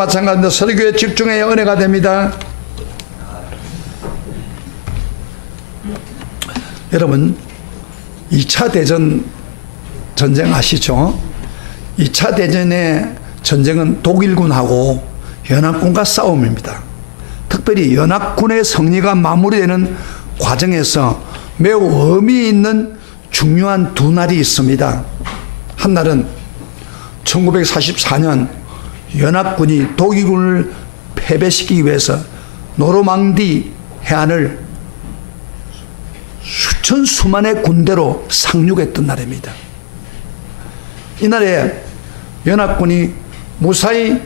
마찬가지입니다. 설교에 집중해야 은혜가 됩니다. 여러분 2차 대전 전쟁 아시죠? 2차 대전의 전쟁은 독일군하고 연합군과 싸움입니다. 특별히 연합군의 승리가 마무리되는 과정에서 매우 의미 있는 중요한 두 날이 있습니다. 한 날은 1944년 연합군이 독일군을 패배시키기 위해서 노르망디 해안을 수만의 군대로 상륙했던 날입니다. 이날에 연합군이 무사히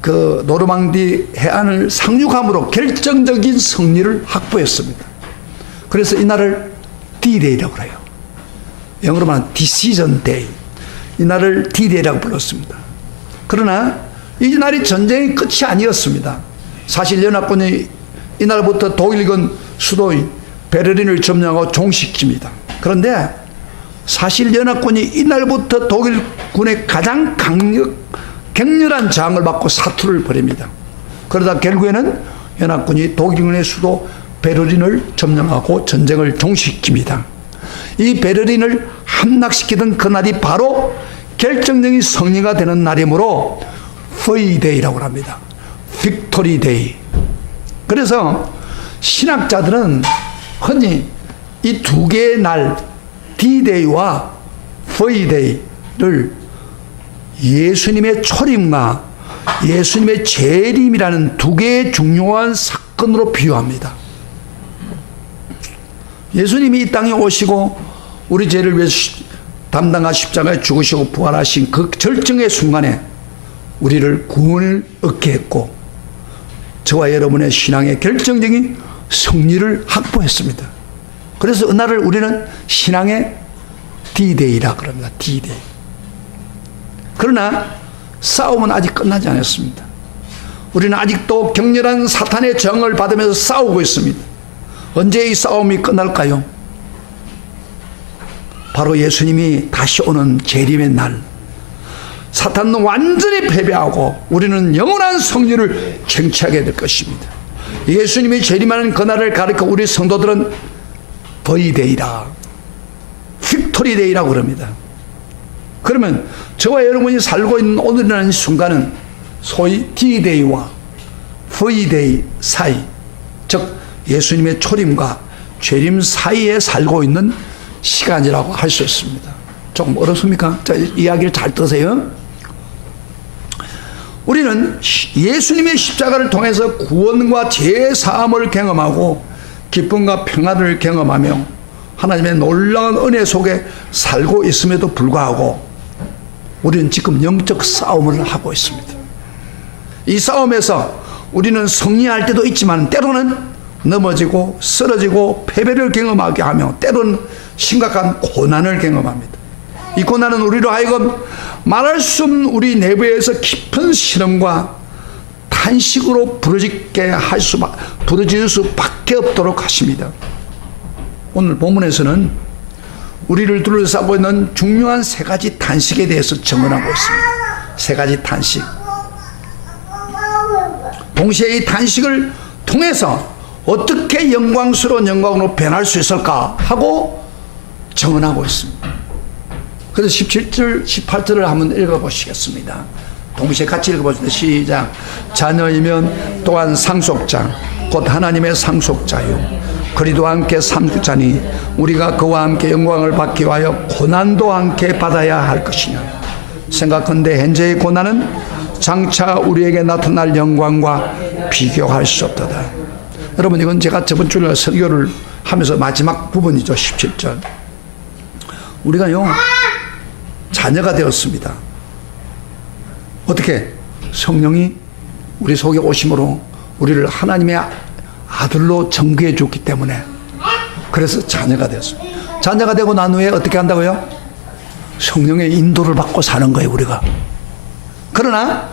그 노르망디 해안을 상륙함으로 결정적인 승리를 확보했습니다. 그래서 이날을 D-Day라고 해요. 영어로 말하면 Decision Day. 이날을 D-Day라고 불렀습니다. 그러나 이 날이 전쟁의 끝이 아니었습니다. 사실 연합군이 이날부터 독일군 수도인 베를린을 점령하고 종식입니다. 그런데 사실 연합군이 이날부터 독일군의 가장 격렬한 저항을 받고 사투를 벌입니다. 그러다 결국에는 연합군이 독일군의 수도 베를린을 점령하고 전쟁을 종식입니다. 이 베를린을 함락시키던 그날이 바로 결정적인 승리가 되는 날이므로 V-Day라고 합니다. Victory Day. 그래서 신학자들은 흔히 이 두 개의 날 D-Day와 V-Day를 예수님의 초림과 예수님의 재림이라는 두 개의 중요한 사건으로 비유합니다. 예수님이 이 땅에 오시고 우리 죄를 위해 담당한 십자가에 죽으시고 부활하신 그 절정의 순간에 우리를 구원을 얻게 했고 저와 여러분의 신앙의 결정적인 승리를 확보했습니다. 그래서 그날을 우리는 신앙의 D-Day라 그럽니다. D-Day. 그러나 싸움은 아직 끝나지 않았습니다. 우리는 아직도 격렬한 사탄의 저항을 받으면서 싸우고 있습니다. 언제 이 싸움이 끝날까요? 바로 예수님이 다시 오는 재림의 날, 사탄은 완전히 패배하고 우리는 영원한 승리를 쟁취하게 될 것입니다. 예수님이 재림하는 그날을 가리켜 우리 성도들은 V-Day라, 빅토리 데이라고 그럽니다. 그러면 저와 여러분이 살고 있는 오늘이라는 순간은 소위 D-Day와 V-Day 사이, 즉 예수님의 초림과 재림 사이에 살고 있는 시간이라고 할 수 있습니다. 조금 어렵습니까? 자, 이야기를 잘 들으세요. 우리는 예수님의 십자가를 통해서 구원과 죄 사함을 경험하고 기쁨과 평안을 경험하며 하나님의 놀라운 은혜 속에 살고 있음에도 불구하고 우리는 지금 영적 싸움을 하고 있습니다. 이 싸움에서 우리는 승리할 때도 있지만 때로는 넘어지고 쓰러지고 패배를 경험하게 하며 때로는 심각한 고난을 경험합니다. 이 고난은 우리로 하여금 말할 수 없는 우리 내부에서 깊은 시름과 탄식으로 부르짖을 수밖에 없도록 하십니다. 오늘 본문에서는 우리를 둘러싸고 있는 중요한 세 가지 탄식에 대해서 증언하고 있습니다. 세 가지 탄식. 동시에 이 탄식을 통해서 어떻게 영광스러운 영광으로 변할 수 있을까 하고 증언하고 있습니다. 그래서 17절, 18절을 한번 읽어보시겠습니다. 동시에 같이 읽어보시죠. 시작. 자녀이면 또한 상속자, 곧 하나님의 상속자요. 그리도 함께 상속자니 우리가 그와 함께 영광을 받기 위하여 고난도 함께 받아야 할 것이냐. 생각컨대 현재의 고난은 장차 우리에게 나타날 영광과 비교할 수 없도다. 여러분, 이건 제가 저번 주에 설교를 하면서 마지막 부분이죠. 17절. 우리가요, 자녀가 되었습니다. 어떻게? 성령이 우리 속에 오심으로 우리를 하나님의 아들로 정부해 줬기 때문에, 그래서 자녀가 되었습니다. 자녀가 되고 난 후에 어떻게 한다고요? 성령의 인도를 받고 사는 거예요, 우리가. 그러나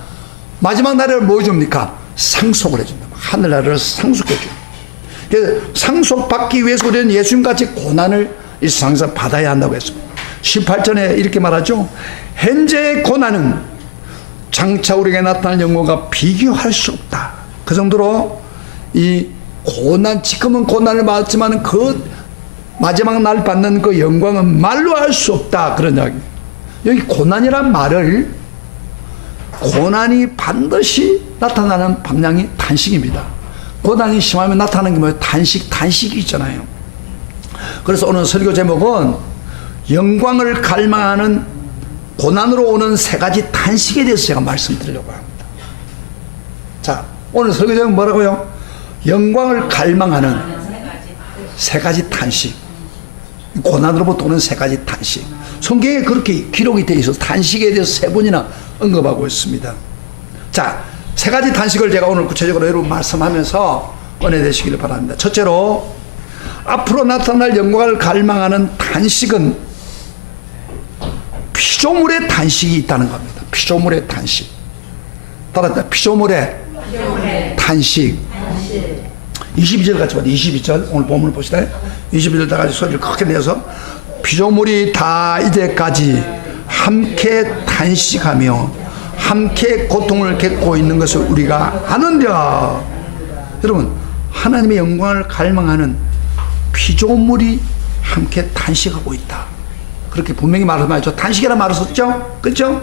마지막 날에 뭐 해줍니까? 상속을 해준다. 하늘나라를 상속해 줍니다. 그래서 상속받기 위해서 우리는 예수님같이 고난을 이 세상에서 받아야 한다고 했습니다. 18절에 이렇게 말하죠. 현재의 고난은 장차 우리에게 나타날 영광과 비교할 수 없다. 그 정도로 이 고난, 지금은 고난을 받았지만 그 마지막 날 받는 그 영광은 말로 할 수 없다. 그런 이야기. 여기 고난이란 말을 고난이 반드시 나타나는 방향이 단식입니다. 고난이 심하면 나타나는 게 뭐예요? 단식이 있잖아요. 그래서 오늘 설교 제목은 영광을 갈망하는 고난으로 오는 세 가지 단식에 대해서 제가 말씀드리려고 합니다. 자, 오늘 설교 제목 뭐라고요? 영광을 갈망하는 세 가지 단식. 고난으로부터 오는 세 가지 단식. 성경에 그렇게 기록이 되어 있어서 단식에 대해서 세 번이나 언급하고 있습니다. 자, 세 가지 단식을 제가 오늘 구체적으로 여러분 말씀하면서 은혜 되시기를 바랍니다. 첫째로, 앞으로 나타날 영광을 갈망하는 단식은 피조물의 단식이 있다는 겁니다. 피조물의 단식. 따라합니다. 피조물의 단식. 22절 같이 봐요. 22절. 오늘 본문을 보시다. 22절 다 같이 소리를 크게 내서 피조물이 다 이제까지 함께 단식하며 함께 고통을 겪고 있는 것을 우리가 아는랴. 여러분, 하나님의 영광을 갈망하는 피조물이 함께 단식하고 있다. 그렇게 분명히 말씀하죠. 단식이라는 말을 썼죠? 그렇죠?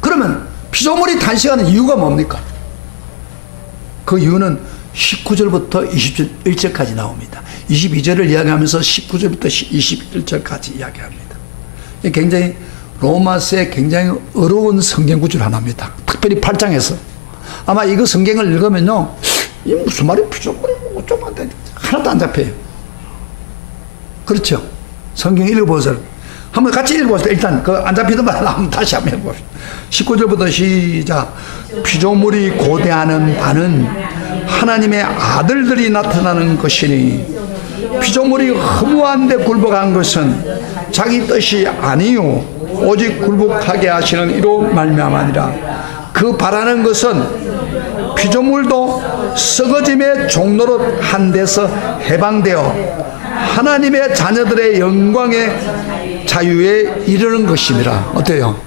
그러면 피조물이 단식하는 이유가 뭡니까? 그 이유는 19절부터 21절까지 나옵니다. 22절을 이야기하면서 19절부터 21절까지 이야기합니다. 굉장히 로마서의 굉장히 어려운 성경 구절 하나입니다. 특별히 8장에서 아마 이거 성경을 읽으면요, 이 무슨 말이 피조물이고 어쩌면 하나도 안 잡혀요. 그렇죠? 성경 읽어보세요. 한번 같이 읽어보세요. 일단 그 안 잡히던 말 한번 다시 한번 해보세요. 19절부터 시작. 피조물이 고대하는 바는 하나님의 아들들이 나타나는 것이니 피조물이 허무한 데 굴복한 것은 자기 뜻이 아니요 오직 굴복하게 하시는 이로 말미암아니라. 그 바라는 것은 피조물도 썩어짐의 종로로 한 데서 해방되어 하나님의 자녀들의 영광의 자유에 이르는 것이니라. 어때요?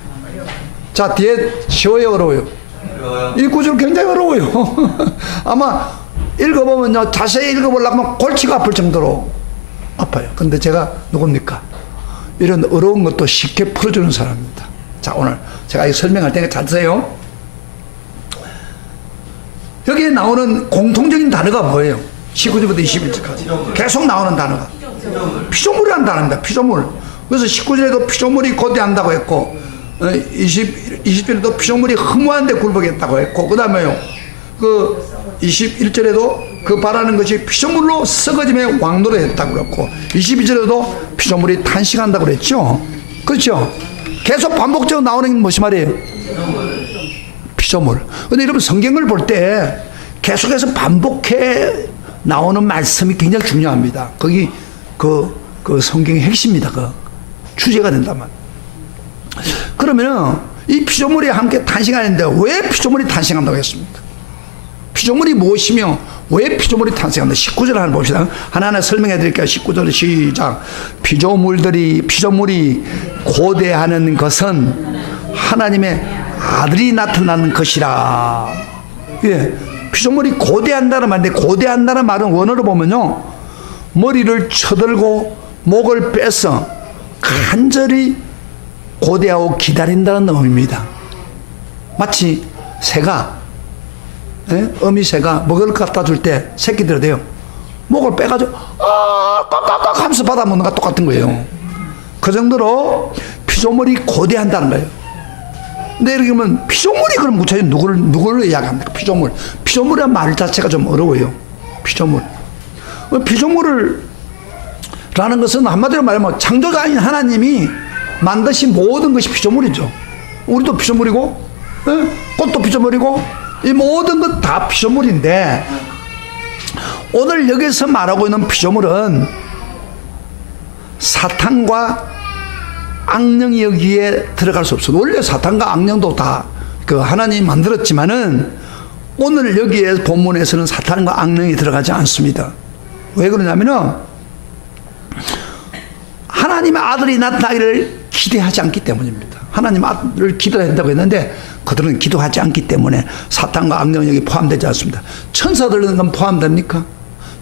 자, 뒤에 쉬워요, 어려워요? 이 구절 굉장히 어려워요. 아마 읽어보면요, 자세히 읽어보려고 하면 골치가 아플 정도로 아파요. 근데 제가 누굽니까? 이런 어려운 것도 쉽게 풀어주는 사람입니다. 자, 오늘 제가 이 설명할 테니까 잘 들으세요. 여기에 나오는 공통적인 단어가 뭐예요? 19절부터 21절까지 계속 나오는 단어가 피조물이라는 단어입니다. 피조물. 그래서 19절에도 피조물이 고대한다고 했고 20절에도 피조물이 허무한데 굴복했다고 했고, 그 다음에요, 그 21절에도 그 바라는 것이 피조물로 썩어짐의 왕노로 했다고 그랬고, 22절에도 피조물이 탄식한다고 그랬죠. 그렇죠? 계속 반복적으로 나오는 게 무슨 말이에요? 피조물. 근데 여러분, 성경을 볼 때 계속해서 반복해 나오는 말씀이 굉장히 중요합니다. 거기 그 성경의 핵심입니다. 그 주제가 된다면. 그러면은 이 피조물이 함께 탄식하는데 왜 피조물이 탄식한다고 했습니까? 피조물이 무엇이며 왜 피조물이 탄생한다? 19절 한번 봅시다. 하나하나 설명해 드릴게요. 19절 시작. 피조물이 고대하는 것은 하나님의 아들이 나타나는 것이라. 예, 피조물이 고대한다는 말인데, 고대한다는 말은 원어로 보면요, 머리를 쳐들고 목을 빼서 간절히 고대하고 기다린다는 의미입니다. 마치 새가, 어미 새가 먹을 것 갖다 줄 때 새끼들은요, 목을 빼가지고 꽉꽉꽉 하면서 받아먹는 것과 똑같은 거예요. 그 정도로 피조물이 고대한다는 거예요. 근데 이렇게 보면 피조물이 그럼 구체적으로 누구를 이야기합니까? 피조물이란 말 자체가 좀 어려워요. 피조물을 라는 것은 한마디로 말하면 창조자인 하나님이 만드신 모든 것이 피조물이죠. 우리도 피조물이고, 꽃도 피조물이고, 이 모든 것 다 피조물인데, 오늘 여기서 말하고 있는 피조물은 사탄과 악령이 여기에 들어갈 수 없어. 원래 사탄과 악령도 다 그 하나님이 만들었지만은 오늘 여기에 본문에서는 사탄과 악령이 들어가지 않습니다. 왜 그러냐면은 하나님의 아들이 나타나기를 기대하지 않기 때문입니다. 하나님 아들을 기도한다고 했는데 그들은 기도하지 않기 때문에 사탄과 악령은 여기 포함되지 않습니다. 천사들은 포함됩니까?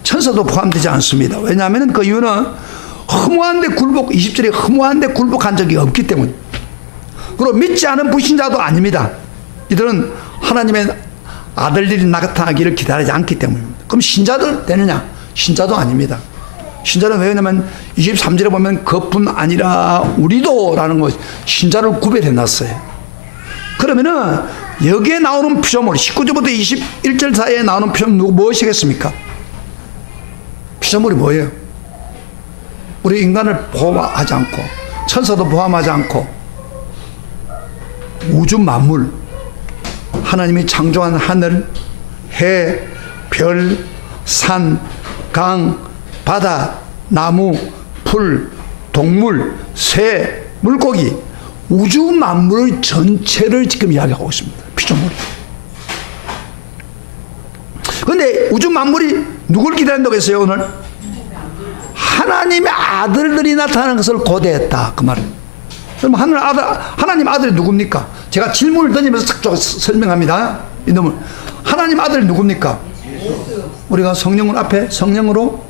천사도 포함되지 않습니다. 왜냐하면 그 이유는 허무한데 굴복, 20절에 허무한데 굴복한 적이 없기 때문에. 그리고 믿지 않은 불신자도 아닙니다. 이들은 하나님의 아들들이 나타나기를 기다리지 않기 때문입니다. 그럼 신자들 되느냐? 신자도 아닙니다. 신자는 왜냐면 23절에 보면 그뿐 아니라 우리도 라는 것, 신자를 구별해 놨어요. 그러면은 여기에 나오는 피조물 19절부터 21절 사이에 나오는 피조물 무엇이겠습니까? 피조물이 뭐예요? 우리 인간을 포함하지 않고 천사도 포함하지 않고 우주 만물, 하나님이 창조한 하늘, 해, 별, 산, 강, 바다, 나무, 풀, 동물, 새, 물고기, 우주 만물 전체를 지금 이야기하고 있습니다. 피조물이. 그런데 우주 만물이 누굴 기다린다고 했어요, 오늘? 하나님의 아들들이 나타나는 것을 고대했다. 그 말은. 그럼 하나님 아들이 누굽니까? 제가 질문을 던지면서 쫙 설명합니다. 이놈을. 하나님 아들이 누굽니까? 우리가 성령을 앞에 성령으로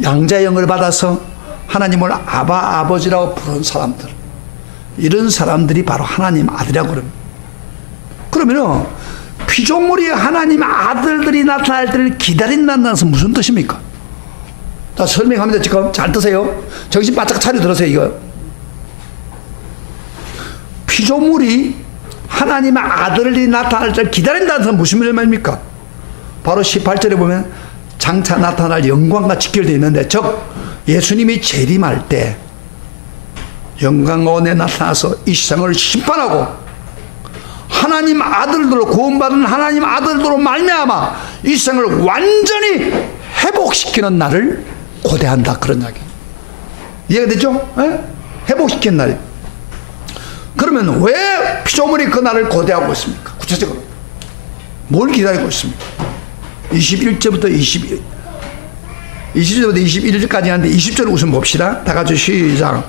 양자의 영을 받아서 하나님을 아바 아버지라고 부른 사람들, 이런 사람들이 바로 하나님 아들이라고 그럽니다. 그러면 피조물이 하나님 아들들이 나타날 때를 기다린다는 것은 무슨 뜻입니까? 자, 설명합니다. 지금 잘 드세요. 정신 바짝 차려 들으세요. 이거 피조물이 하나님의 아들이 나타날 때를 기다린다는 것은 무슨 말입니까? 바로 18절에 보면 장차 나타날 영광과 직결되어 있는데, 즉 예수님이 재림할 때 영광원에 나타나서 이 세상을 심판하고 하나님 아들들로 구원받은 하나님 아들들로 말미암아 이 세상을 완전히 회복시키는 날을 고대한다, 그런 이야기. 이해가 되죠? 에? 회복시키는 날. 그러면 왜 피조물이 그 날을 고대하고 있습니까? 구체적으로 뭘 기다리고 있습니까? 21절부터 21절까지 하는데 20절 우선 봅시다. 다 같이 시작.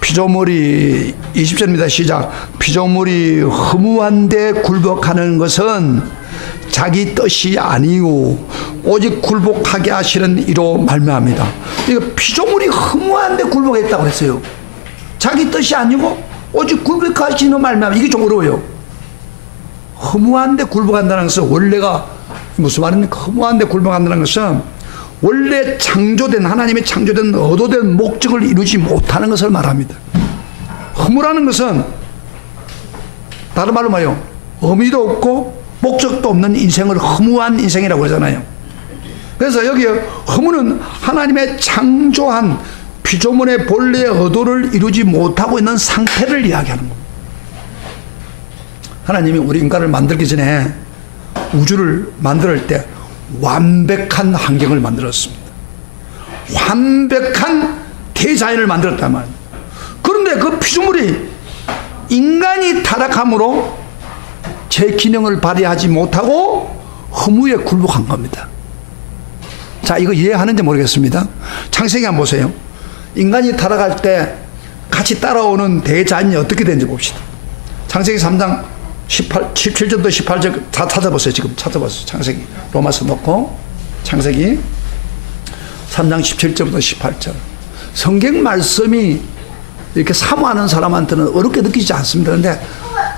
피조물이 20절입니다. 시작. 피조물이 허무한데 굴복하는 것은 자기 뜻이 아니요 오직 굴복하게 하시는 이로 말미암니다. 이거 피조물이 허무한데 굴복했다고 했어요. 자기 뜻이 아니고 오직 굴복하시는 말미암아. 이게 좀 어려워요. 허무한데 굴복한다는 것은 원래가 무슨 말입니까? 허무한데 굴복한다는 것은 원래 창조된, 하나님의 창조된 의도된 목적을 이루지 못하는 것을 말합니다. 허무라는 것은 다른 말로 뭐예요? 의미도 없고 목적도 없는 인생을 허무한 인생이라고 하잖아요. 그래서 여기 허무는 하나님의 창조한 피조물의 본래의 의도를 이루지 못하고 있는 상태를 이야기하는 겁니다. 하나님이 우리 인간을 만들기 전에 우주를 만들 때 완벽한 환경을 만들었습니다. 완벽한 대자연을 만들었단 말이에요. 그런데 그 피조물이 인간이 타락함으로 제 기능을 발휘하지 못하고 허무에 굴복한 겁니다. 자, 이거 이해하는지 모르겠습니다. 창세기 한번 보세요. 인간이 타락할 때 같이 따라오는 대자연이 어떻게 되는지 봅시다. 창세기 3장 17절부터 18절 다 찾아보세요. 지금 찾아보세요. 창세기 로마서 놓고 창세기 3장 17절부터 18절. 성경 말씀이 이렇게 사모하는 사람한테는 어렵게 느끼지 않습니다. 그런데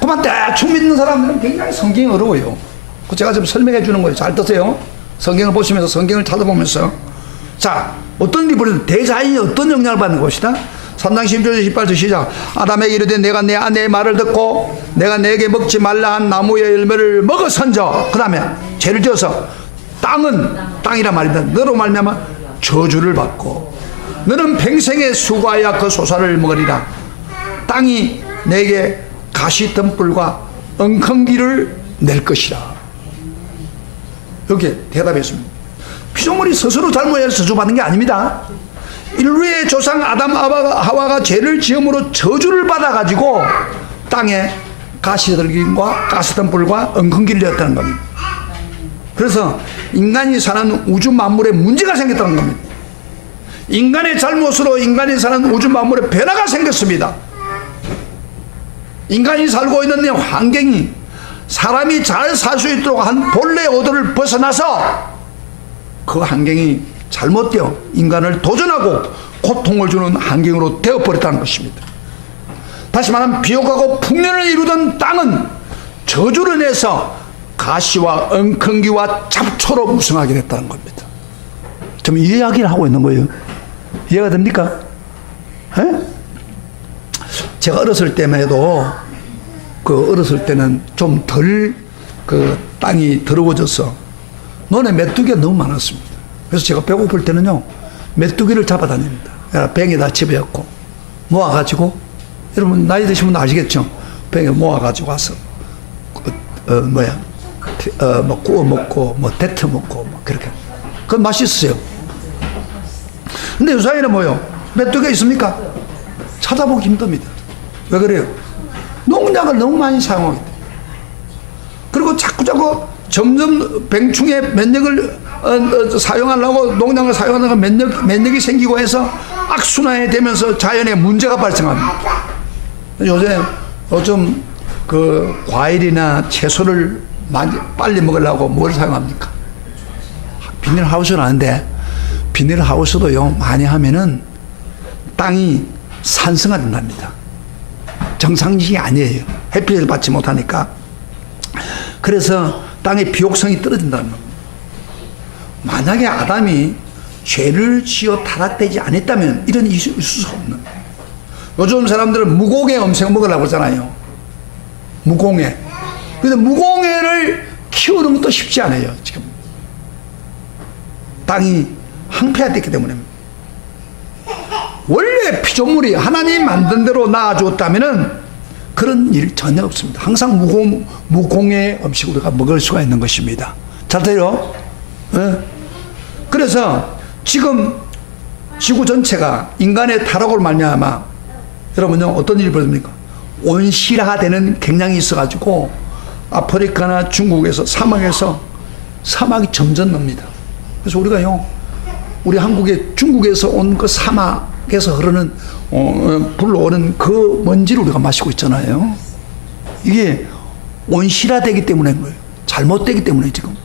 그만 대충 믿는 사람들은 굉장히 성경이 어려워요. 제가 좀 설명해 주는 거예요. 잘 드세요. 성경을 보시면서 성경을 찾아보면서, 자, 어떤 리뷰는 대자연이 어떤 영향을 받는 것이다. 3장 10절 18절 시작. 아담에게 이르되 내가 내 아내의 말을 듣고 내가 내게 먹지 말라 한 나무의 열매를 먹어선저. 그 다음에 죄를 지어서 땅이란 말이다. 너로 말미암아 저주를 받고 너는 평생에 수고하여 그 소사를 먹으리라. 땅이 내게 가시덤불과 엉겅기를 낼 것이라. 여기에 대답했습니다. 피조물이 스스로 잘못해서 저주받은 게 아닙니다. 인류의 조상 아담 하와가 죄를 지음으로 저주를 받아가지고 땅에 가시들김과 가시덤불과 엉겅기를 내었다는 겁니다. 그래서 인간이 사는 우주 만물에 문제가 생겼다는 겁니다. 인간의 잘못으로 인간이 사는 우주 만물에 변화가 생겼습니다. 인간이 살고 있는 이 환경이 사람이 잘 살 수 있도록 한 본래의 오도를 벗어나서 그 환경이 잘못되어 인간을 도전하고 고통을 주는 환경으로 되어버렸다는 것입니다. 다시 말하면 비옥하고 풍년을 이루던 땅은 저주를 내서 가시와 엉겅기와 잡초로 무성하게 됐다는 겁니다. 좀 이 이야기를 하고 있는 거예요. 이해가 됩니까? 에? 제가 어렸을 때만 해도 어렸을 때는 좀 덜 땅이 더러워져서 논에 메뚜기가 너무 많았습니다. 그래서 제가 배고플 때는요 메뚜기를 잡아다닙니다. 뱅에다 집어넣고 모아가지고, 여러분 나이 드시면 아시겠죠? 뱅에 모아가지고 와서 뭐 구워 먹고 뭐 데쳐 먹고 뭐 그렇게. 그건 맛있어요. 근데 요사이는 뭐요? 메뚜기가 있습니까? 찾아보기 힘듭니다. 왜 그래요? 농약을 너무 많이 사용하기 때문에. 그리고 자꾸 점점 병충해 면역을 사용하려고 농약을 사용하다가 면역이 생기고 해서 악순환이 되면서 자연에 문제가 발생합니다. 요즘 과일이나 채소를 빨리 먹으려고 뭘 사용합니까? 비닐하우스를 하는데, 비닐하우스도요 많이 하면은 땅이 산성화 된답니다. 정상적이 아니에요. 햇빛을 받지 못하니까. 그래서 땅의 비옥성이 떨어진다는 겁니다. 만약에 아담이 죄를 지어 타락되지 않았다면 이런 일이 있을 수 없는 거예요. 요즘 사람들은 무공해 엄청 먹으려고 하잖아요. 무공해. 근데 무공해를 키우는 것도 쉽지 않아요. 지금 땅이 황폐화됐기 때문에. 원래 피조물이 하나님 만든 대로 낳아주었다면 그런 일 전혀 없습니다. 항상 무공해 음식을 우리가 먹을 수가 있는 것입니다. 잘 돼요? 네? 그래서 지금 지구 전체가 인간의 타락으로 말미암아 여러분요 어떤 일이 벌어집니까? 온실화되는 경향이 있어가지고 아프리카나 중국에서 사막이 점점 납니다. 그래서 우리가요 우리 한국에 중국에서 온 그 사막에서 흐르는 불러오는 그 먼지를 우리가 마시고 있잖아요. 이게 온실화되기 때문인 거예요. 잘못되기 때문에 지금.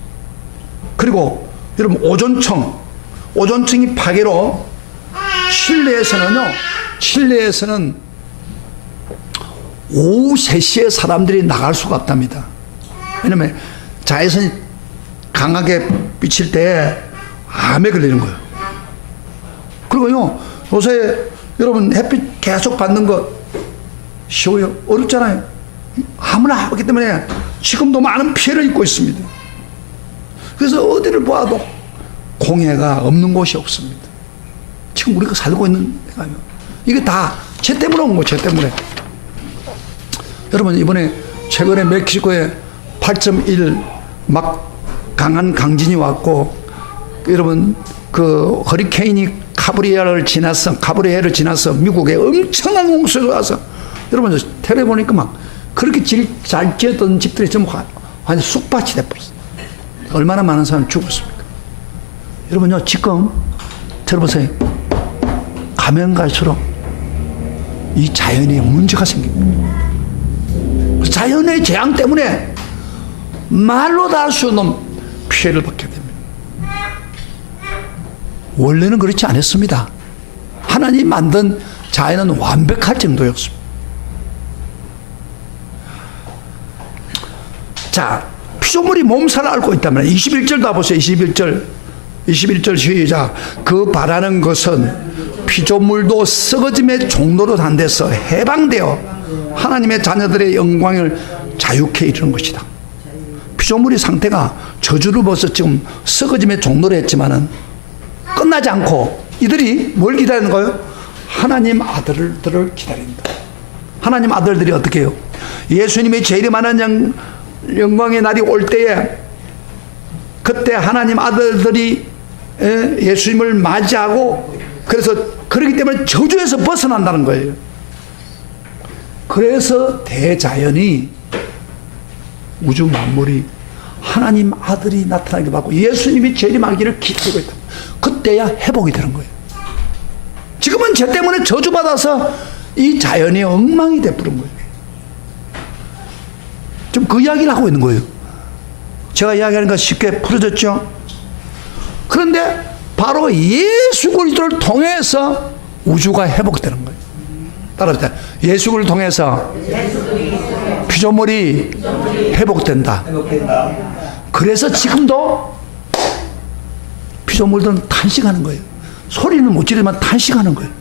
그리고 여러분 오존층이 파괴로 실내에서는 오후 3시에 사람들이 나갈 수가 없답니다. 왜냐면 자외선이 강하게 비칠 때 암에 걸리는 거예요. 그리고요 요새 여러분 햇빛 계속 받는 거 쉬워요? 어렵잖아요. 아무나 하기 때문에 지금도 많은 피해를 입고 있습니다. 그래서 어디를 봐도 공해가 없는 곳이 없습니다. 지금 우리가 살고 있는 데가 이게 다 죄 때문에 온 거예요. 죄 때문에. 여러분 이번에 최근에 멕시코에 8.1 막 강한 강진이 왔고, 여러분 그 허리케인이 카브리에를 지나서 미국에 엄청난 홍수가 와서, 여러분 텔레 보니까 막 그렇게 잘 지었던 집들이 전부 완전 쑥밭이 돼버렸어요. 얼마나 많은 사람이 죽었습니까? 여러분요 지금 들어보세요. 가면 갈수록 이 자연에 문제가 생깁니다. 자연의 재앙 때문에 말로 다 할 수 없는 피해를 받게 됩니다. 원래는 그렇지 않았습니다. 하나님 만든 자연은 완벽할 정도였습니다. 자, 피조물이 몸살을 앓고 있다면 21절도 보세요. 21절 시작. 그 바라는 것은 피조물도 썩어짐의 종로로 단대서 해방되어 하나님의 자녀들의 영광을 자유케 이루는 것이다. 피조물의 상태가 저주를 벗어 지금 썩어짐의 종로로 했지만은 끝나지 않고 이들이 뭘 기다리는 거예요? 하나님 아들들을 기다린다. 하나님 아들들이 어떻게 해요? 예수님의 재림하는 영광의 날이 올 때에 그때 하나님 아들들이 예수님을 맞이하고, 그래서 그렇기 때문에 저주에서 벗어난다는 거예요. 그래서 대자연이, 우주 만물이 하나님 아들이 나타나게 받고 예수님이 재림하기를 기다리고 있다. 그때야 회복이 되는 거예요. 지금은 죄 때문에 저주받아서 이 자연이 엉망이 돼버린 거예요. 지금 그 이야기를 하고 있는 거예요. 제가 이야기하는 거 쉽게 풀어졌죠? 그런데 바로 예수 그리스도를 통해서 우주가 회복되는 거예요. 따라합시다. 예수 그리스도를 통해서 피조물이 회복된다. 그래서 지금도 피조물들은 탄식하는 거예요. 소리는 못 지르지만 탄식하는 거예요.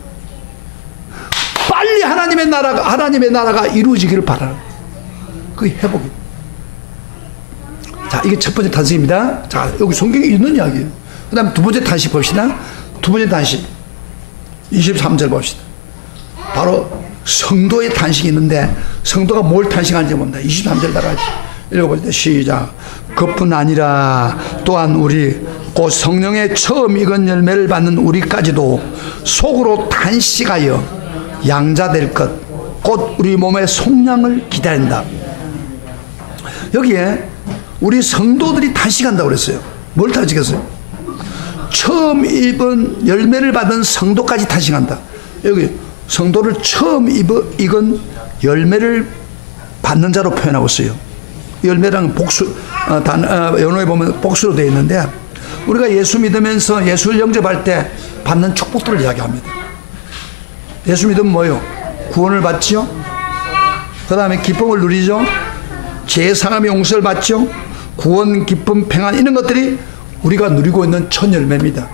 빨리 하나님의 나라가 이루어지기를 바라는 거예요. 그게 회복이에요. 자, 이게 첫 번째 탄식입니다. 자, 여기 성경에 있는 이야기예요. 그 다음 두 번째 탄식 봅시다. 두 번째 탄식 23절 봅시다. 바로 성도의 탄식이 있는데 성도가 뭘 탄식하는지 봅니다. 23절 따라가지 읽어볼 때 시작. 그뿐 아니라 또한 우리 곧 성령의 처음 익은 열매를 받는 우리까지도 속으로 탄식하여 양자될 것 곧 우리 몸의 속량을 기다린다. 여기에 우리 성도들이 탄식한다고 그랬어요. 뭘 탄식했어요? 처음 입은 열매를 받은 성도까지 탄식한다. 여기 성도를 처음 익은 열매를 받는 자로 표현하고 있어요. 열매랑 복수, 연어에 보면 복수로 되어 있는데 우리가 예수 믿으면서 예수를 영접할 때 받는 축복들을 이야기합니다. 예수 믿으면 뭐예요? 구원을 받죠. 그 다음에 기쁨을 누리죠. 죄사함의 용서를 받죠. 구원, 기쁨, 평안 이런 것들이 우리가 누리고 있는 첫 열매입니다.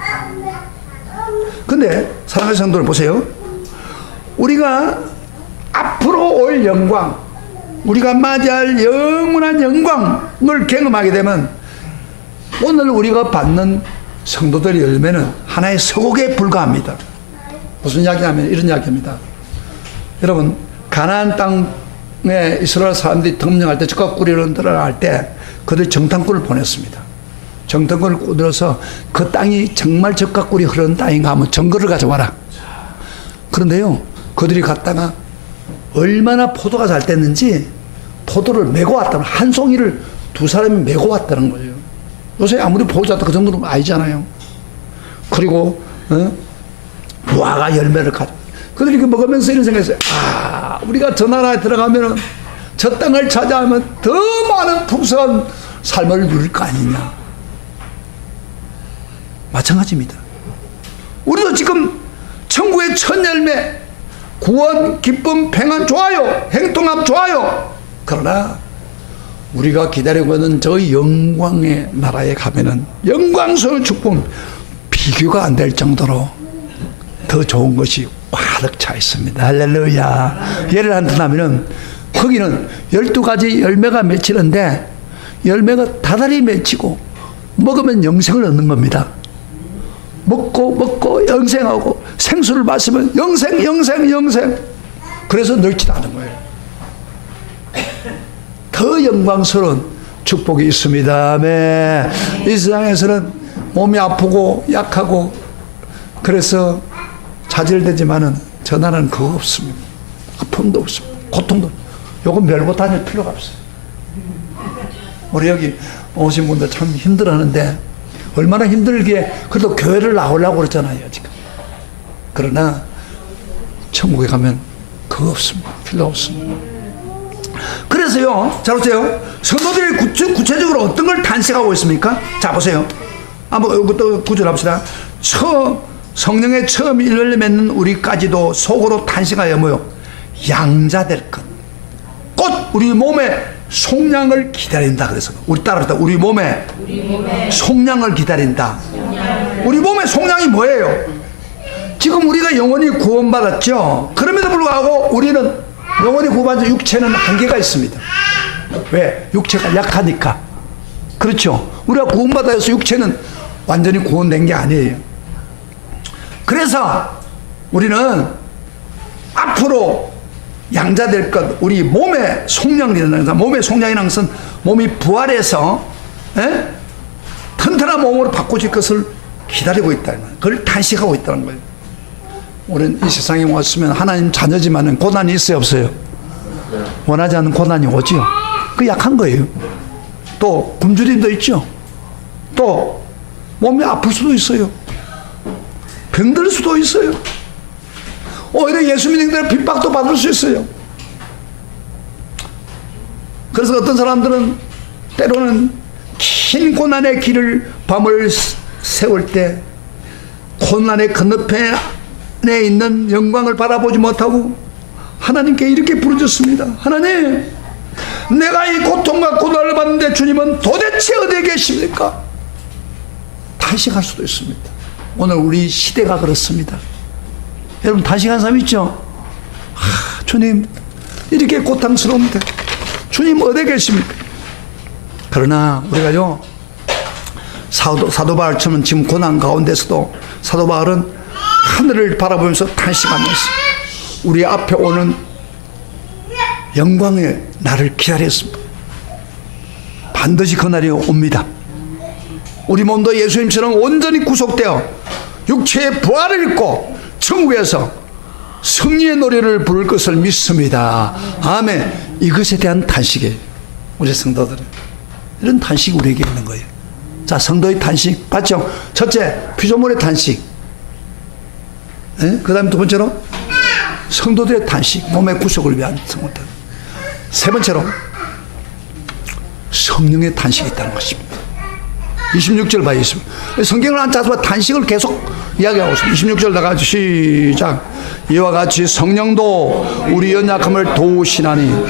근데 사랑하는 성도들 보세요. 우리가 앞으로 올 영광, 우리가 맞이할 영원한 영광을 경험하게 되면 오늘 우리가 받는 성도들의 열매는 하나의 서곡에 불과합니다. 무슨 이야기냐면 이런 이야기입니다. 여러분, 가나안 땅에 이스라엘 사람들이 점령할 때 적각구리를 들어갈 때 그들이 정탐꾼을 보냈습니다. 정탐꾼을 꾸들어서 그 땅이 정말 적각꿀이 흐르는 땅인가 하면 증거를 가져와라. 그런데요, 그들이 갔다가 얼마나 포도가 잘 됐는지 포도를 메고 왔다는, 한 송이를 두 사람이 메고 왔다는 거예요. 요새 아무리 포도 잘 때 그 정도는 아니잖아요. 그리고 무화과 열매를 가져. 그들이 그 먹으면서 이런 생각했어요. 아, 우리가 저 나라에 들어가면은 저 땅을 차지하면 더 많은 풍성한 삶을 누릴 거 아니냐. 마찬가지입니다. 우리도 지금 천국의 첫 열매, 구원, 기쁨, 평안 좋아요, 행통함 좋아요. 그러나 우리가 기다리고 있는 저 영광의 나라에 가면은 영광스러운 축복 비교가 안 될 정도로 더 좋은 것이 가득 차 있습니다. 할렐루야. 예를 한다면은 거기는 12가지 열매가 맺히는데 열매가 다달이 맺히고 먹으면 영생을 얻는 겁니다. 먹고 영생하고 생수를 마시면 영생. 그래서 늙지도 않은 거예요. 더 영광스러운 축복이 있습니다. 아멘. 이 세상에서는 몸이 아프고 약하고 그래서 자질되지만은 저 나라는 그거 없습니다. 아픔도 없습니다. 고통도 요건 별거 다닐 필요가 없어요. 우리 여기 오신 분들 참 힘들어하는데 얼마나 힘들게 그래도 교회를 나오려고 그러잖아요 지금. 그러나 천국에 가면 그거 없습니다. 필요 없습니다. 그래서요, 자 보세요. 성도들이 구체적으로 어떤 걸 탄식하고 있습니까? 자 보세요. 한번 이것도 구절 합시다. 성령의 처음 일을 맺는 우리까지도 속으로 탄식하여 뭐요? 양자될 것. 곧 우리 몸의 속량을 기다린다. 그래서 우리 따라합시다. 우리 몸의 속량을 기다린다. 우리 몸의 속량이 뭐예요? 지금 우리가 영원히 구원받았죠. 그럼에도 불구하고 우리는 영원히 구원받은 육체는 한계가 있습니다. 왜? 육체가 약하니까. 그렇죠. 우리가 구원받아서 육체는 완전히 구원된 게 아니에요. 그래서 우리는 앞으로 양자될 것, 우리 몸의 속량이라는 것은, 몸의 속량이라는 것은 몸이 부활해서 튼튼한 몸으로 바꿔질 것을 기다리고 있다는 거예요. 그걸 탄식하고 있다는 거예요. 우리는 이 세상에 왔으면 하나님 자녀지만은 고난이 있어요, 없어요? 원하지 않는 고난이 오지요. 그 약한 거예요. 또 굶주림도 있죠. 또 몸이 아플 수도 있어요. 병들 수도 있어요. 오히려 예수 믿는 자들 핍박도 받을 수 있어요. 그래서 어떤 사람들은 때로는 긴 고난의 길을 밤을 세울 때 고난의 건너편에 있는 영광을 바라보지 못하고 하나님께 이렇게 부르짖습니다. 하나님, 내가 이 고통과 고난을 받는데 주님은 도대체 어디에 계십니까? 탄식할 수도 있습니다. 오늘 우리 시대가 그렇습니다. 여러분 탄식한 사람 있죠? 주님, 이렇게 고통스러운데 주님 어디에 계십니까? 그러나 우리가요, 사도 바울처럼 지금 고난 가운데서도 사도 바울은 하늘을 바라보면서 탄식하면서 우리 앞에 오는 영광의 날을 기다렸습니다. 반드시 그 날이 옵니다. 우리 몸도 예수님처럼 온전히 구속되어 육체의 부활을 입고 천국에서 승리의 노래를 부를 것을 믿습니다. 아멘. 이것에 대한 탄식이에요. 우리 성도들은 이런 탄식이 우리에게 있는 거예요. 자, 성도의 탄식 봤죠? 첫째, 피조물의 탄식. 그 다음에 두 번째로 성도들의 탄식, 몸의 구속을 위한 성도들. 세 번째로 성령의 탄식이 있다는 것입니다. 26절 봐야 있습니다. 성경을 안 짜서 탄식을 계속 이야기하고 있습니다. 26절 나가죠. 시작. 이와 같이 성령도 우리 연약함을 도우시나니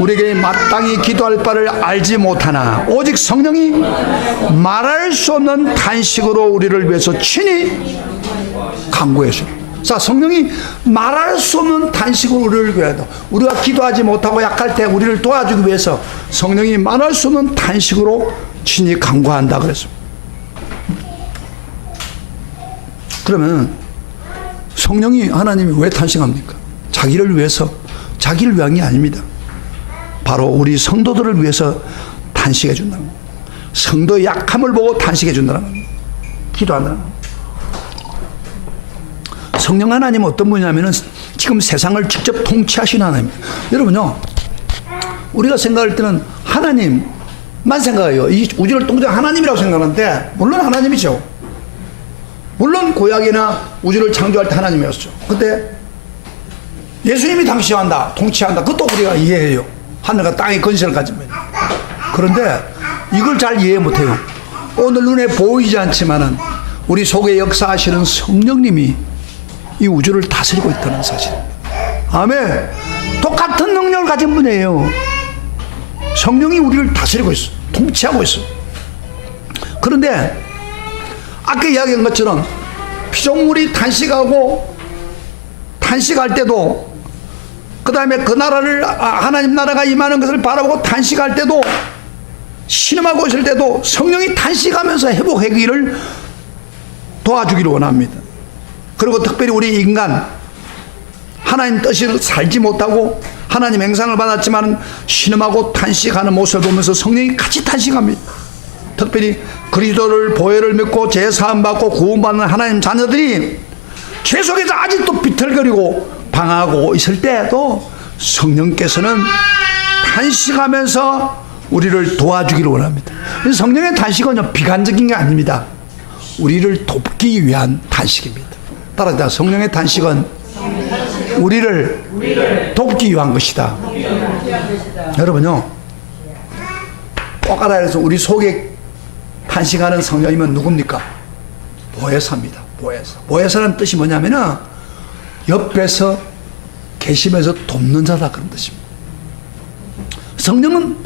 우리에게 마땅히 기도할 바를 알지 못하나 오직 성령이 말할 수 없는 탄식으로 우리를 위해서 친히 간구하시오. 자, 성령이 말할 수 없는 탄식으로 우리를 위해서, 우리가 기도하지 못하고 약할 때 우리를 도와주기 위해서 성령이 말할 수 없는 탄식으로 친히 간구한다 그랬습니다. 그러면 성령이, 하나님이 왜 탄식합니까? 자기를 위해서, 자기를 위한 게 아닙니다. 바로 우리 성도들을 위해서 탄식해 준다는 겁니다. 성도의 약함을 보고 탄식해 준다는 겁니다. 기도한다는 겁니다. 성령 하나님은 어떤 분이냐면은 지금 세상을 직접 통치하신 하나님입니다. 여러분요, 우리가 생각할 때는 하나님만 생각해요. 이 우주를 통치한 하나님이라고 생각하는데, 물론 하나님이죠. 물론 구약이나 우주를 창조할 때 하나님이었죠. 근데 예수님이 당시한다, 통치한다, 그것도 우리가 이해해요. 하늘과 땅의 건설을 가진 분이에요. 그런데 이걸 잘 이해 못해요. 오늘 눈에 보이지 않지만은 우리 속에 역사하시는 성령님이 이 우주를 다스리고 있다는 사실. 아멘. 똑같은 능력을 가진 분이에요. 성령이 우리를 다스리고 있어, 통치하고 있어. 그런데 아까 이야기한 것처럼 피조물이 탄식할 때도, 그 다음에 그 나라를, 하나님 나라가 임하는 것을 바라보고 탄식할 때도, 신음하고 있을 때도 성령이 탄식하면서 회복하기를 도와주기를 원합니다. 그리고 특별히 우리 인간, 하나님 뜻을 살지 못하고 하나님 행상을 받았지만 신음하고 탄식하는 모습을 보면서 성령이 같이 탄식합니다. 특별히 그리스도를 보혈을 믿고 제사함 받고 구원받는 하나님 자녀들이 죄 속에서 아직도 비틀거리고 방황하고 있을 때에도 성령께서는 탄식하면서 우리를 도와주기를 원합니다. 성령의 탄식은 비관적인 게 아닙니다. 우리를 돕기 위한 탄식입니다. 따라서 성령의 탄식은 우리를 돕기 위한 것이다. 여러분요, 꼭 알아야 해서 우리 속에 탄식하는 성령이면 누굽니까? 보혜사입니다. 보혜사라는 뜻이 뭐냐면은 옆에서 계시면서 돕는 자다, 그런 뜻입니다. 성령은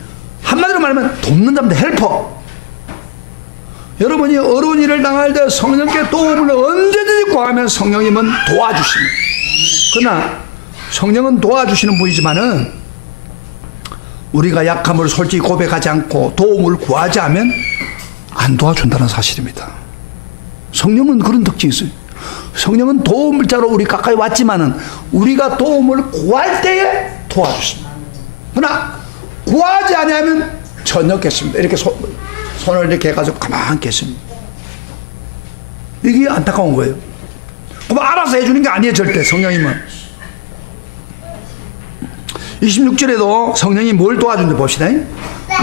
한마디로 말하면 돕는 자입니다. 헬퍼. 여러분이 어려운 일을 당할 때 성령께 도움을 언제든지 구하면 성령님은 도와주십니다. 그러나 성령은 도와주시는 분이지만은 우리가 약함을 솔직히 고백하지 않고 도움을 구하지 않으면 안 도와준다는 사실입니다. 성령은 그런 특징이 있어요. 성령은 도움을 자로 우리 가까이 왔지만은 우리가 도움을 구할 때에 도와주십니다. 그러나 구하지 않으면 전혀 계십니다. 이렇게 손을 이렇게 해가지고 가만히 계십니다. 이게 안타까운 거예요. 그럼 알아서 해주는 게 아니에요, 절대. 성령님은 26절에도 성령이 뭘 도와주는지 봅시다.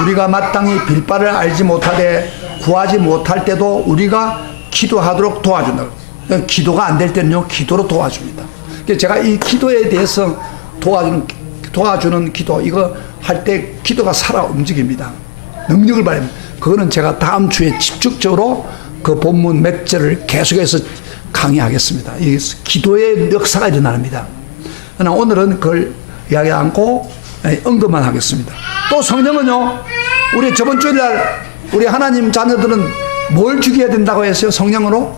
우리가 마땅히 빌 바를 알지 못하되 구하지 못할 때도 우리가 기도하도록 도와준다. 기도가 안 될 때는요, 기도로 도와줍니다. 제가 이 기도에 대해서 도와주는 기도, 이거 할 때 기도가 살아 움직입니다. 능력을 발휘합니다. 그거는 제가 다음 주에 집중적으로 그 본문 몇 절을 계속해서 강의하겠습니다. 이 기도의 역사가 일어납니다. 그러나 오늘은 그걸 이야기 않고 언급만 하겠습니다. 또 성령은요, 우리 저번 주일날 우리 하나님 자녀들은 뭘 죽여야 된다고 했어요? 성령으로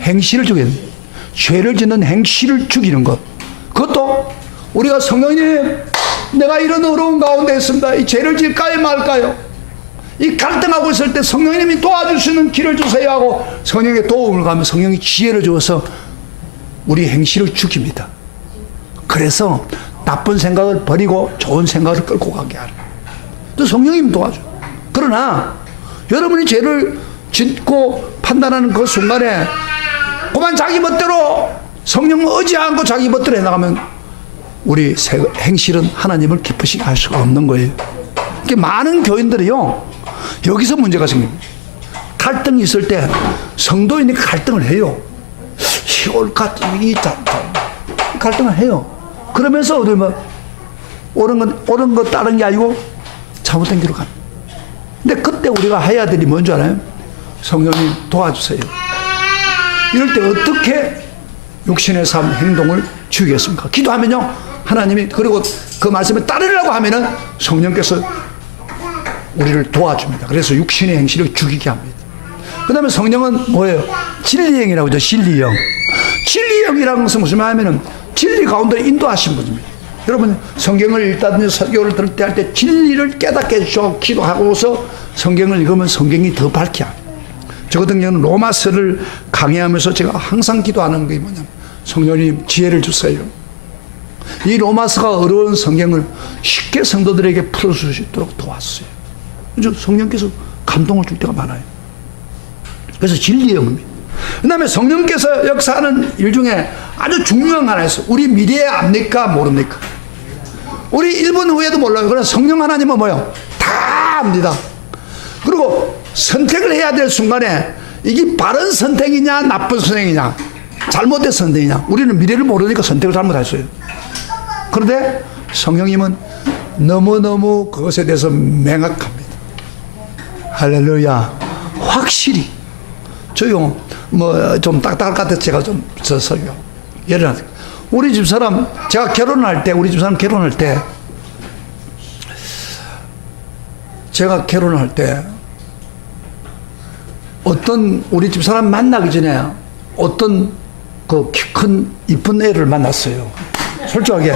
행실을 죽여야 됩니다. 죄를 짓는 행실을 죽이는 것. 그것도 우리가 성령님, 내가 이런 어려운 가운데 있습니다. 이 죄를 질까요 말까요? 이 갈등하고 있을 때 성령님이 도와주시는 길을 주세요 하고 성령의 도움을 가면 성령이 지혜를 주어서 우리 행실을 죽입니다. 그래서 나쁜 생각을 버리고 좋은 생각을 끌고 가게 하는. 또 성령님이 도와줘요. 그러나 여러분이 죄를 짓고 판단하는 그 순간에 그만 자기 멋대로 성령을 의지 않고 자기 멋대로 해나가면 우리 행실은 하나님을 기쁘시게 할 수가 없는 거예요. 많은 교인들이요, 여기서 문제가 생깁니다. 갈등이 있을 때 성도인이 갈등을 해요. 갈등을 해요. 그러면서 어디 옳은 거 따른 게 아니고 잘못된 길로 갑니다. 근데 그때 우리가 해야 될이 뭔지 알아요? 성령님 도와주세요. 이럴 때 어떻게 육신의 삶 행동을 죽이겠습니까? 기도하면요, 하나님이, 그리고 그 말씀에 따르려고 하면은 성령께서 우리를 도와줍니다. 그래서 육신의 행실을 죽이게 합니다. 그 다음에 성령은 뭐예요? 진리형이라고 하죠. 진리형. 진리형이라는 것은 무슨 말이냐면은 진리 가운데 인도하신 분입니다. 여러분, 성경을 읽다든지 설교를 들을 때 할 때 진리를 깨닫게 해주시고 기도하고서 성경을 읽으면 성경이 더 밝게 합니다. 저 같은 경우는 로마서를 강의하면서 제가 항상 기도하는 게 뭐냐면, 성령님 지혜를 주세요. 이 로마서가 어려운 성경을 쉽게 성도들에게 풀어줄 수 있도록 도왔어요. 그래서 성령께서 감동을 줄 때가 많아요. 그래서 진리의 영입니다. 그 다음에 성령께서 역사하는 일 중에 아주 중요한 거 하나 있어요. 우리 미래에 압니까 모릅니까? 우리 1분 후에도 몰라요. 그러나 성령 하나님은 뭐예요? 다 압니다. 그리고 선택을 해야 될 순간에 이게 바른 선택이냐 나쁜 선택이냐 잘못된 선택이냐, 우리는 미래를 모르니까 선택을 잘못했어요. 그런데 성령님은 너무너무 그것에 대해서 명확합니다. 할렐루야. 확실히. 저요, 좀 딱딱할 것 같아서 제가 좀 설교. 예를 들어, 우리 집사람, 제가 결혼할 때, 우리 집사람 결혼할 때, 제가 결혼할 때, 어떤, 우리 집사람 만나기 전에 어떤 그 키 큰 이쁜 애를 만났어요. 솔직하게.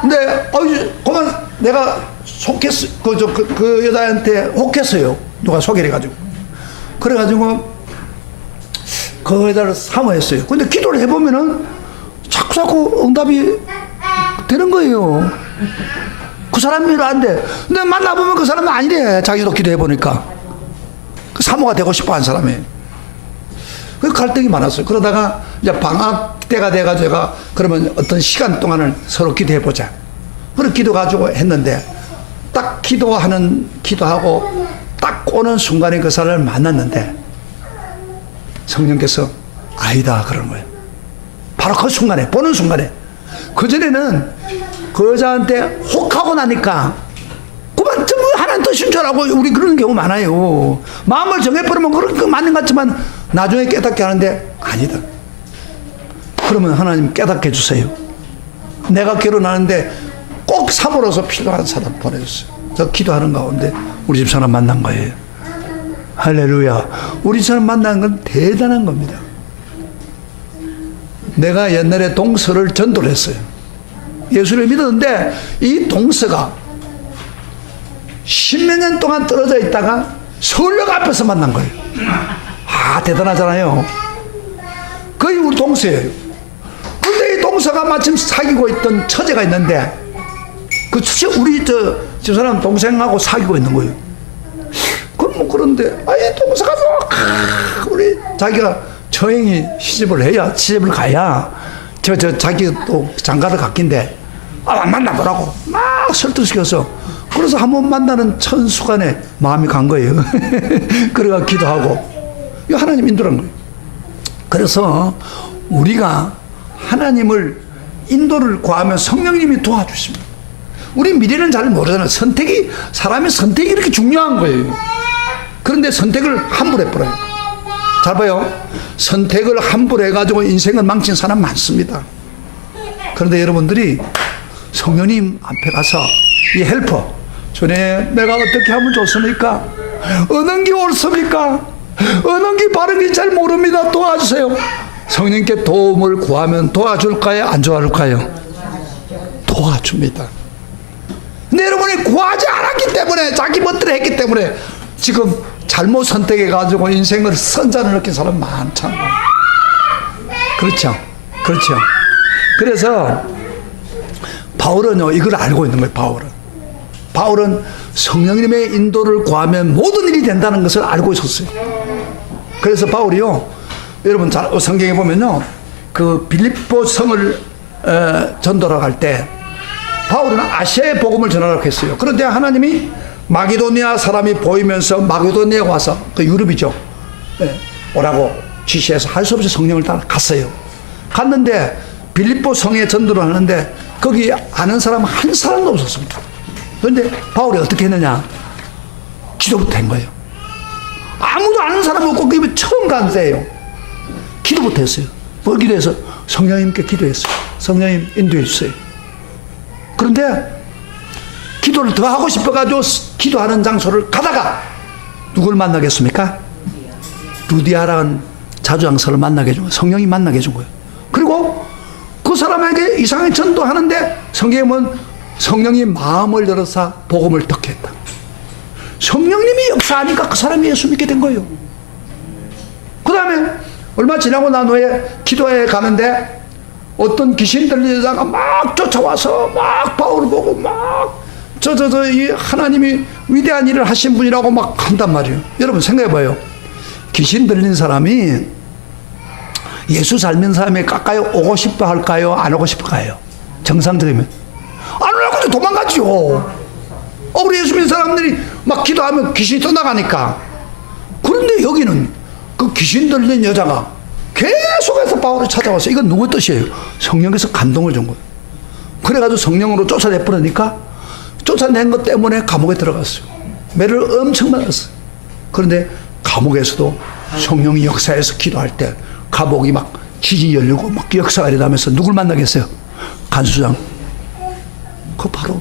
근데, 그만 내가 속했어. 그 여자한테 혹했어요. 누가 소개를 해가지고. 그래가지고, 그 여자를 사모했어요. 근데 기도를 해보면은 자꾸 응답이 되는 거예요. 그 사람이 안 돼. 근데 만나보면 그 사람은 아니래. 자기도 기도해보니까. 그 사모가 되고 싶어 한 사람이. 그 갈등이 많았어요. 그러다가 이제 방학 때가 돼가지고 제가 그러면 어떤 시간 동안을 서로 기도해보자. 그렇게 기도 가지고 했는데 딱 기도하고 딱 오는 순간에 그 사람을 만났는데 성령께서 아니다 그러는 거예요. 바로 그 순간에, 보는 순간에. 그전에는 그 여자한테 혹하고 나니까 그만 하나님 뜻인 줄 알고 우리 그런 경우 많아요. 마음을 정해버리면 그런 거 맞는 것 같지만 나중에 깨닫게 하는데 아니다. 그러면 하나님 깨닫게 해주세요. 내가 결혼하는데 꼭 사모로서 필요한 사람 보내줬어요. 저 기도하는 가운데 우리 집 사람 만난 거예요. 할렐루야. 우리 사람 만나는 건 대단한 겁니다. 내가 옛날에 동서를 전도를 했어요. 예수를 믿었는데 이 동서가 10몇 년 동안 떨어져 있다가 서울역 앞에서 만난 거예요. 아, 대단하잖아요. 거의 우리 동서예요. 근데 이 동서가 마침 사귀고 있던 처제가 있는데 그 우리 저 사람 동생하고 사귀고 있는 거예요. 그런데 이 동서가 우리 자기가 처형이 시집을 가야 자기 또 장가를 갔긴데 만나보라고 막 설득시켜서 그래서 한번 만나는 천수간에 마음이 간 거예요. 그래가 기도하고 이거 하나님 인도란 거예요. 그래서 우리가 하나님을 인도를 구하면 성령님이 도와주십니다. 우리 미래는 잘 모르잖아요. 사람의 선택이 이렇게 중요한 거예요. 그런데 선택을 함부로 해버려요. 잘 봐요. 선택을 함부로 해가지고 인생을 망친 사람 많습니다. 그런데 여러분들이 성령님 앞에 가서 이 헬퍼, 전에 내가 어떻게 하면 좋습니까? 어느 게 옳습니까? 어느 게 바른지 잘 모릅니다. 도와주세요. 성령님께 도움을 구하면 도와줄까요? 안 도와줄까요? 도와줍니다. 근데 여러분이 구하지 않았기 때문에, 자기 멋대로 했기 때문에 지금 잘못 선택해가지고 인생을 선자를 느낀 사람 많잖아요. 그렇죠? 그렇죠? 그래서 바울은요, 이걸 알고 있는 거예요. 바울은 성령님의 인도를 구하면 모든 일이 된다는 것을 알고 있었어요. 그래서 바울이요, 여러분 성경에 보면요, 그 빌립보 성을 전도하러 갈 때 바울은 아시아의 복음을 전하라고 했어요. 그런데 하나님이 마게도니아 사람이 보이면서 마게도니아에 와서, 그 유럽이죠, 오라고 지시해서 할 수 없이 성령을 따라 갔어요. 갔는데 빌립보 성에 전도를 하는데 거기 아는 사람 한 사람도 없었습니다. 그런데 바울이 어떻게 했느냐? 기도부터 한 거예요. 아무도 아는 사람 없고 그게 처음 간 데예요. 기도부터 했어요. 뭘 기도해서? 성령님께 기도했어요. 성령님 인도해 주세요. 그런데 기도를 더 하고 싶어가지고 기도하는 장소를 가다가 누굴 만나겠습니까? 루디아라는 자주장사를 만나게 해준 거예요. 성령이 만나게 해준 거예요. 그리고 그 사람에게 이상하게 전도하는데 성경은 성령이 마음을 열어서 복음을 듣게 했다. 성령님이 역사하니까 그 사람이 예수 믿게 된 거예요. 그 다음에 얼마 지나고 난 후에 기도회 가는데 어떤 귀신 들린 여자가 막 쫓아와서 막 바울을 보고 막 이 하나님이 위대한 일을 하신 분이라고 막 한단 말이에요. 여러분 생각해봐요. 귀신 들린 사람이 예수 삶는 사람이 가까이 오고 싶어 할까요? 안 오고 싶을까요? 정상적이면 안 오려고 도망가죠. 우리 예수 믿는 사람들이 막 기도하면 귀신이 떠나가니까. 그런데 여기는 그 귀신 들린 여자가 계속해서 바울을 찾아와서, 이건 누구 뜻이에요? 성령께서 감동을 준 거예요. 그래가지고 성령으로 쫓아내버리니까 쫓아낸 것 때문에 감옥에 들어갔어요. 매를 엄청 맞았어요. 그런데 감옥에서도 성령이 역사해서 기도할 때 감옥이 막 지진이 열리고 막 역사가 일어나면서 누굴 만나겠어요? 간수장. 그 바로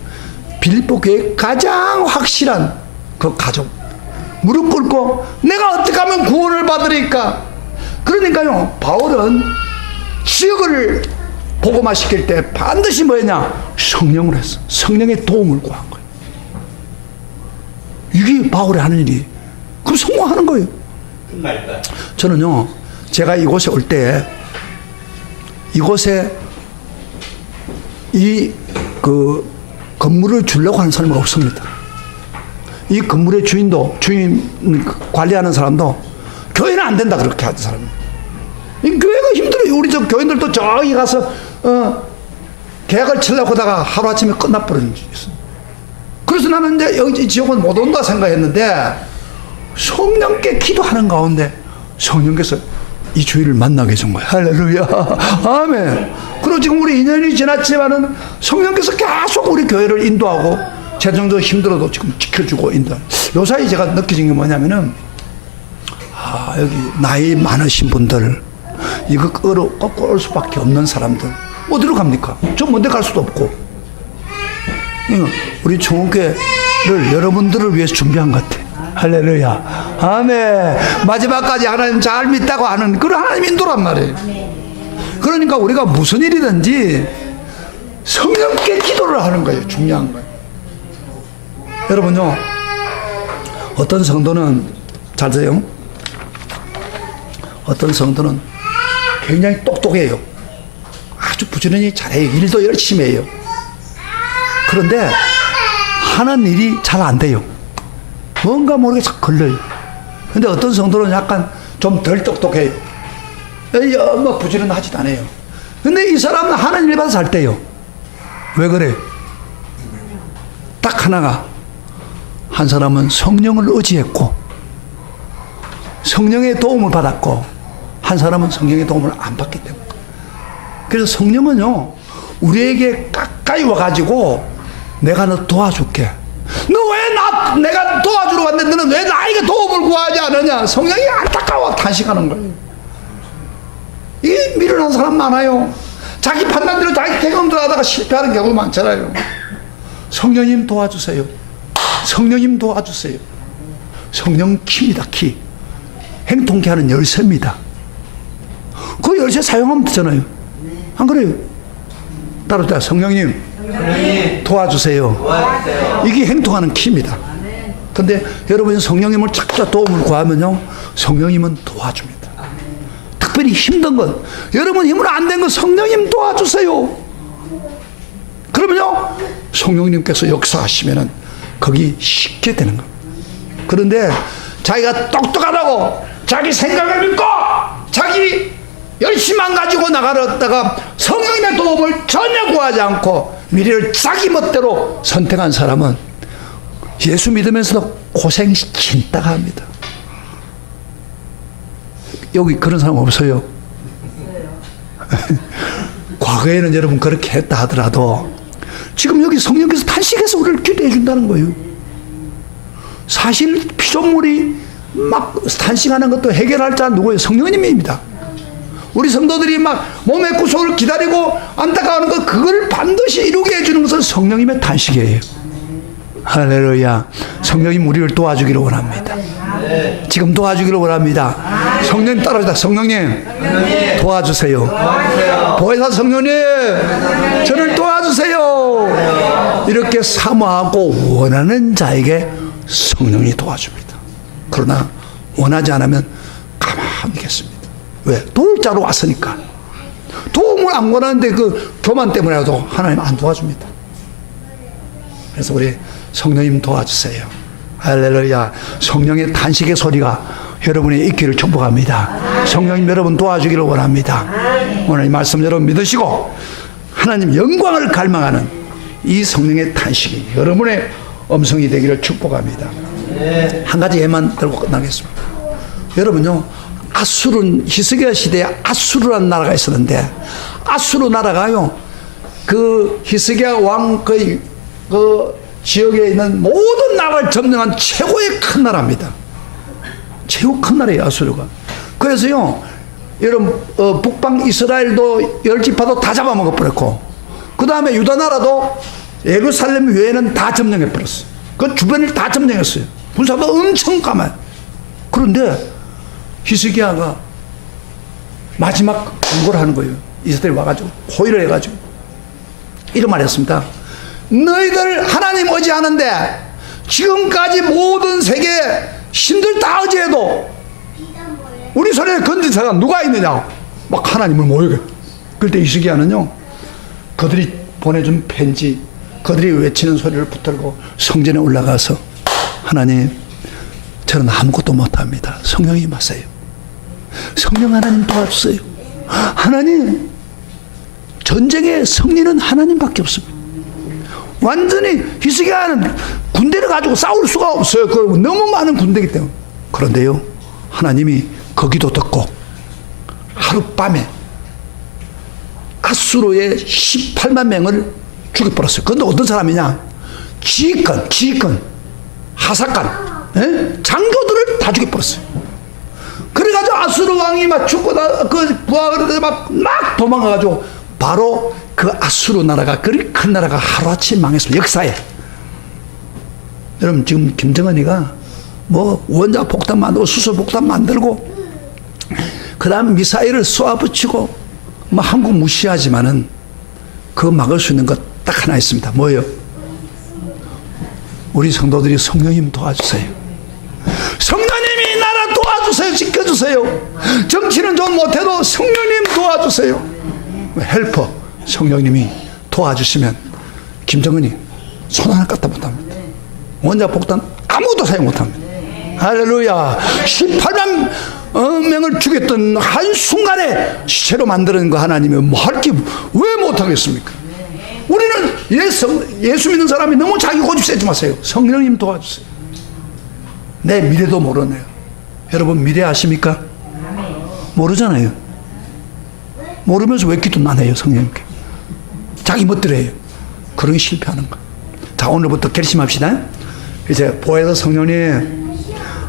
빌립보 교회의 가장 확실한 그 가족. 무릎 꿇고 내가 어떻게 하면 구원을 받으리까? 그러니까요, 바울은 지역을 복음화시킬 때 반드시 뭐였냐? 성령을 했어. 성령의 도움을 구한 거예요. 이게 바울이 하는 일이. 그럼 성공하는 거예요. 저는요, 제가 이곳에 올 때 이곳에 이 그 건물을 주려고 하는 사람은 없습니다. 이 건물의 주인 관리하는 사람도 교회는 안 된다 그렇게 하는 사람이에요. 이 교회가 힘들어요. 우리 저 교인들도 저기 가서 계약을 치려고 하다가 하루아침에 끝나버리는 일이 있어요. 그래서 나는 이제 여기 지역은 못 온다 생각했는데 성령께 기도하는 가운데 성령께서 이 주의를 만나게 해준 거예요. 할렐루야. 아멘. 그리고 지금 우리 2년이 지났지만은 성령께서 계속 우리 교회를 인도하고 재정적으로 힘들어도 지금 지켜주고 인도. 요사이 제가 느껴진 게 뭐냐면은, 여기 나이 많으신 분들, 이거 꼭 올 수밖에 없는 사람들, 어디로 갑니까? 저 먼데 갈 수도 없고. 우리 총회를 여러분들을 위해서 준비한 것 같아. 할렐루야. 아멘. 마지막까지 하나님 잘 믿다고 하는 그런 하나님 인도란 말이에요. 그러니까 우리가 무슨 일이든지 성령께 기도를 하는 거예요. 중요한 거예요. 여러분요, 어떤 성도는, 잘 들어요? 어떤 성도는 굉장히 똑똑해요. 아주 부지런히 잘해요. 일도 열심히 해요. 그런데 하는 일이 잘 안 돼요. 뭔가 모르게 자꾸 걸려요. 근데 어떤 성도는 약간 좀 덜 똑똑해요. 뭐 부지런하지도 않아요. 근데 이 사람은 하는 일만 잘 때요. 왜 그래? 딱 하나가, 한 사람은 성령을 의지했고 성령의 도움을 받았고, 한 사람은 성령의 도움을 안 받기 때문에. 그래서 성령은요, 우리에게 가까이 와가지고 내가 너 도와줄게. 너 왜 내가 도와주러 왔는데 너는 왜 나에게 도움을 구하지 않느냐? 성령이 안타까워 탄식하는 거예요. 이 미련한 사람 많아요. 자기 판단대로 자기 경험대로 하다가 실패하는 경우 많잖아요. 성령님 도와주세요. 성령님 도와주세요. 성령 키입니다. 키. 행통케 하는 열쇠입니다. 그 열쇠 사용하면 되잖아요. 안 그래요? 따로 성령님 도와주세요. 이게 행동하는 키입니다. 근데 여러분이 성령님을 찾자 도움을 구하면요, 성령님은 도와줍니다. 특별히 힘든 것, 여러분 힘으로 안 된 것 성령님 도와주세요. 그러면요, 성령님께서 역사하시면은 거기 쉽게 되는 겁니다. 그런데 자기가 똑똑하다고 자기 생각을 믿고 자기 열심만 가지고 나가다가 성령님의 도움을 전혀 구하지 않고 미래를 자기 멋대로 선택한 사람은 예수 믿으면서도 고생 진짜 합니다. 여기 그런 사람 없어요? 과거에는 여러분 그렇게 했다 하더라도 지금 여기 성령께서 탄식해서 우리를 기도해 준다는 거예요. 사실 피조물이 막 탄식하는 것도 해결할 자 누구예요? 성령님입니다. 우리 성도들이 막 몸의 구속을 기다리고 안타까워하는 것, 그걸 반드시 이루게 해주는 것은 성령님의 탄식이에요. 할렐루야. 성령님 우리를 도와주기를 원합니다. 지금 도와주기를 원합니다. 성령님 따라주다. 성령님 도와주세요. 보혜사 성령님 저를 도와주세요. 이렇게 사모하고 원하는 자에게 성령이 도와줍니다. 그러나 원하지 않으면 가만히 계십니다. 왜? 도울 자로 왔으니까. 도움을 안 원하는데 그 교만 때문에라도 하나님 안 도와줍니다. 그래서 우리 성령님 도와주세요. 할렐루야. 성령의 탄식의 소리가 여러분의 있기를 축복합니다. 성령님 여러분 도와주기를 원합니다. 오늘 이 말씀 여러분 믿으시고 하나님 영광을 갈망하는 이 성령의 탄식이 여러분의 음성이 되기를 축복합니다. 한 가지 예만 들고 끝나겠습니다. 여러분요, 아수르, 히스기야 시대에 아수르라는 나라가 있었는데, 아수르 나라가요, 그 히스기야 왕 그 지역에 있는 모든 나라를 점령한 최고의 큰 나라입니다. 최고 큰 나라예요, 아수르가. 그래서요, 여러분, 북방 이스라엘도 열지파도 다 잡아먹어버렸고, 그 다음에 유다 나라도 예루살렘 외에는 다 점령해버렸어요. 그 주변을 다 점령했어요. 군사도 엄청 강해요. 그런데 히스기야가 마지막 경고를 하는 거예요. 이스라엘 와가지고 호의를 해가지고 이런 말 했습니다. 너희들 하나님 의지하는데 지금까지 모든 세계 신들 다 의지해도 우리 손에 건진 사람 누가 있느냐? 막 하나님을 모욕해. 그때 히스기야는요, 그들이 보내준 편지, 그들이 외치는 소리를 붙들고 성전에 올라가서 하나님, 저는 아무것도 못합니다. 성령이 임하세요. 성령 하나님 도와주세요. 하나님, 전쟁의 승리는 하나님밖에 없습니다. 완전히 히스기야는 군대를 가지고 싸울 수가 없어요. 그 너무 많은 군대이기 때문에. 그런데요, 하나님이 거기도 듣고 하룻밤에 아수르의 18만 명을 죽여버렸어요. 그런데 어떤 사람이냐? 지휘관, 하사관, 장교들을 다 죽여버렸어요. 그래가지고 아수르 왕이 막 죽고 그 부하가 막 도망가가지고 바로 그 아수르 나라가, 그리 큰 나라가 하루아침에 망했습니다. 역사에. 여러분, 지금 김정은이가 뭐 원자 폭탄 만들고 수소 폭탄 만들고 그 다음 미사일을 쏘아붙이고 뭐 한국 무시하지만은 그거 막을 수 있는 것 딱 하나 있습니다. 뭐예요? 우리 성도들이 성령님 도와주세요. 성령님이 나라 도와주세요. 지켜주세요. 정치는 좀 못해도 성령님 도와주세요. 헬퍼 성령님이 도와주시면 김정은이 손 하나 갖다 못합니다. 원자 폭탄 아무것도 사용 못합니다. 할렐루야. 18만 명을 죽였던 한순간에 시체로 만드는 거 하나님은 뭐 할 게 왜 못하겠습니까? 우리는 예수 믿는 사람이 너무 자기 고집 세지 마세요. 성령님 도와주세요. 내 미래도 모르네요. 여러분 미래 아십니까? 모르잖아요. 모르면서 왜 기도만 해요? 성령님께 자기 멋대로 해요. 그런 게 실패하는 거. 자, 오늘부터 결심합시다. 이제 보혜사 성령님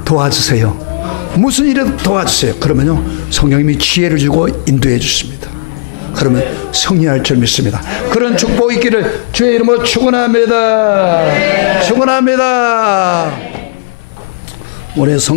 도와주세요. 무슨 일에도 도와주세요. 그러면요, 성령님이 지혜를 주고 인도해 주십니다. 그러면 승리할 줄 믿습니다. 그런 축복 있기를 주의 이름으로 축원합니다. 축원합니다. 올해 성